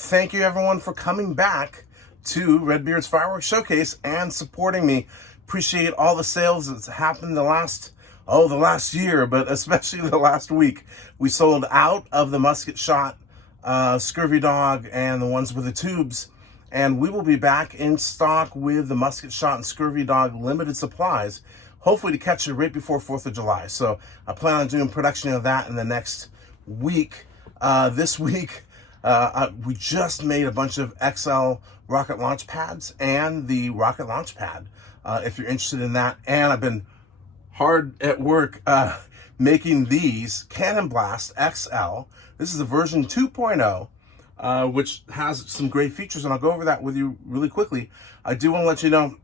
Thank you everyone for coming back to Redbeard's Fireworks Showcase and supporting me. Appreciate all the sales that's happened the last year, but especially the last week. We sold out of the musket shot Scurvy Dog and the ones with the tubes, and we will be back in stock with the musket shot and Scurvy Dog limited supplies, hopefully to catch it right before 4th of July. So I plan on doing production of that in the next week. This week, we just made a bunch of XL rocket launch pads and the rocket launch pad, if you're interested in that. And I've been hard at work making these Cannon Blast XL. This is a version 2.0, which has some great features, and I'll go over that with you really quickly. I do want to let you know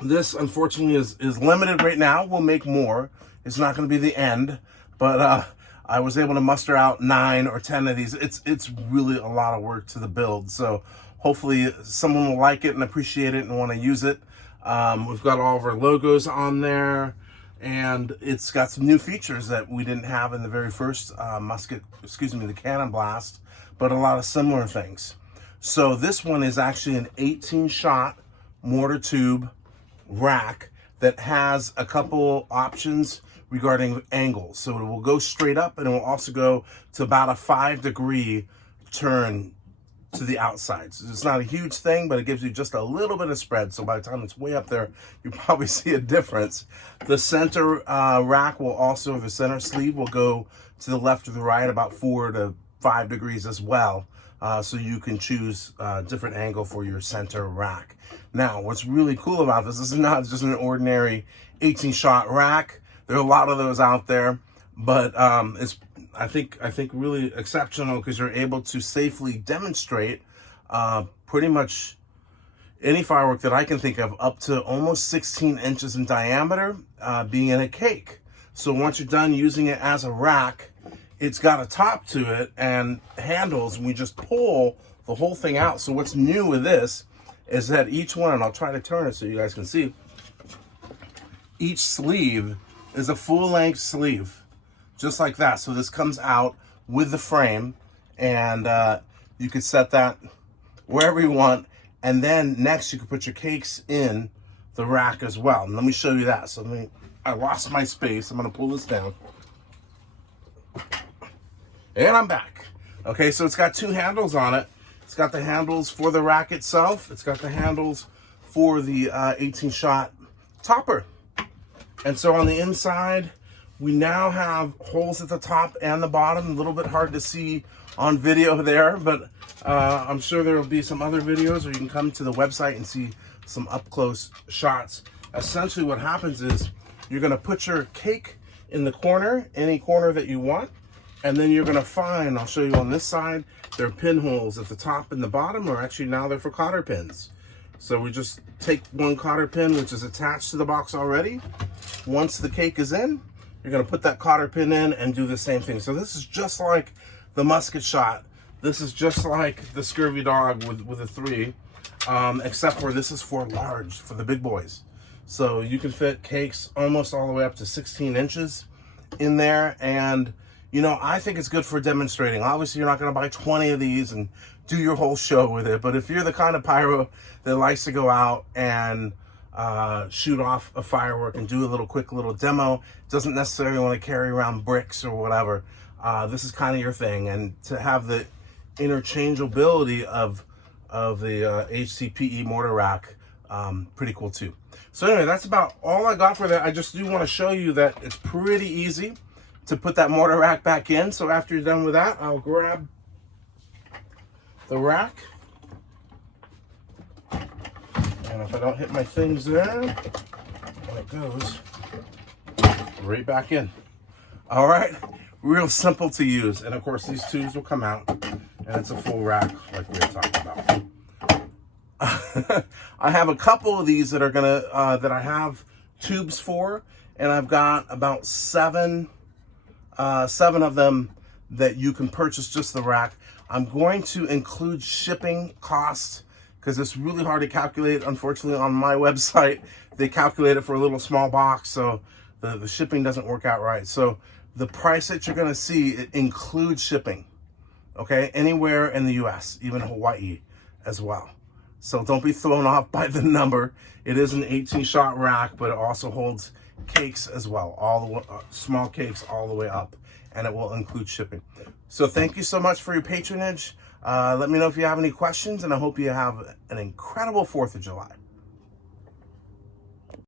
this unfortunately is limited right now. We'll make more. It's not going to be the end, but I was able to muster out 9 or 10 of these. It's really a lot of work to the build, so hopefully someone will like it and appreciate it and want to use it. We've got all of our logos on there, and it's got some new features that we didn't have in the very first the Cannon Blast, but a lot of similar things. So this one is actually an 18-shot mortar tube rack that has a couple options regarding angles. So it will go straight up, and it will also go to about a 5-degree turn to the outside. So it's not a huge thing, but it gives you just a little bit of spread. So by the time it's way up there, you probably see a difference. The center rack will also, the center sleeve will go to the left or the right about 4 to 5 degrees as well. So you can choose a different angle for your center rack. Now, what's really cool about this is not just an ordinary 18-shot rack. There are a lot of those out there, but it's I think really exceptional because you're able to safely demonstrate pretty much any firework that I can think of up to almost 16 inches in diameter being in a cake. So once you're done using it as a rack, it's got a top to it and handles, and we just pull the whole thing out. So what's new with this is that each one, and I'll try to turn it so you guys can see, each sleeve is a full-length sleeve, just like that. So this comes out with the frame, and you could set that wherever you want. And then next you can put your cakes in the rack as well. And let me show you that. So I lost my space. I'm gonna pull this down. And I'm back. Okay, so it's got 2 handles on it. It's got the handles for the rack itself. It's got the handles for the 18-shot topper. And so on the inside, we now have holes at the top and the bottom. A little bit hard to see on video there, but I'm sure there will be some other videos, or you can come to the website and see some up-close shots. Essentially what happens is you're gonna put your cake in the corner, any corner that you want, and then you're gonna find, I'll show you on this side, there are pinholes at the top and the bottom, or actually now they're for cotter pins. So we just take one cotter pin, which is attached to the box already. Once the cake is in, you're gonna put that cotter pin in and do the same thing. So this is just like the musket shot. This is just like the Scurvy Dog with a 3, except for this is for large, for the big boys. So you can fit cakes almost all the way up to 16 inches in there. And you know, I think it's good for demonstrating. Obviously, you're not gonna buy 20 of these and do your whole show with it. But if you're the kind of pyro that likes to go out and shoot off a firework and do a quick little demo, doesn't necessarily want to carry around bricks or whatever, this is kind of your thing. And to have the interchangeability of the HCPE mortar rack, pretty cool too. So anyway, that's about all I got for that. I just do want to show you that it's pretty easy to put that mortar rack back in. So after you're done with that, I'll grab the rack. And if I don't hit my things there, and it goes right back in. All right, real simple to use. And of course, these tubes will come out, and it's a full rack like we were talking about. I have a couple of these that are gonna, that I have tubes for, and I've got about 7 of them that you can purchase just the rack. I'm going to include shipping costs because it's really hard to calculate. Unfortunately, on my website, they calculate it for a little small box, so the shipping doesn't work out right. So the price that you're gonna see, it includes shipping. okay? Anywhere in the US, even Hawaii as well. So don't be thrown off by the number. It is an 18-shot rack, but it also holds cakes as well, all the way, small cakes all the way up, and it will include shipping. So thank you so much for your patronage. Let me know if you have any questions, and I hope you have an incredible 4th of July.